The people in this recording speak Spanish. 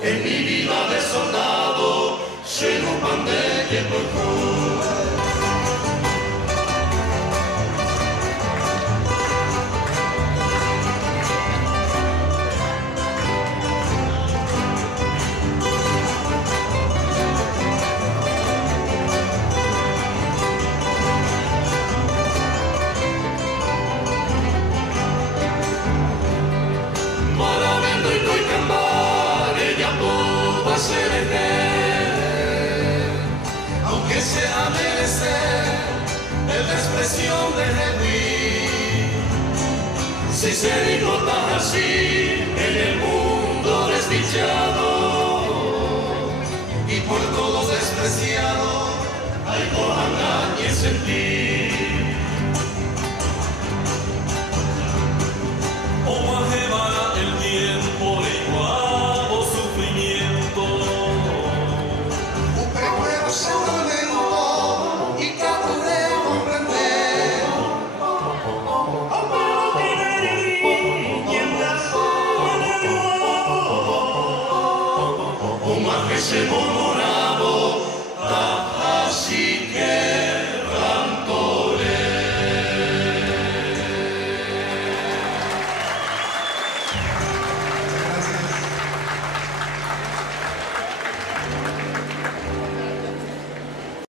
En mi vida de soldado se no mandé que aunque sea merecer el desprecio de Redwin, si se dijo tan así en el mundo desdichado y por todos despreciado, hay cojan que sentir. Como llevará el tiempo de igual sufrimiento. Un prejuego se tormentó y capturé comprender. Un mar que se mono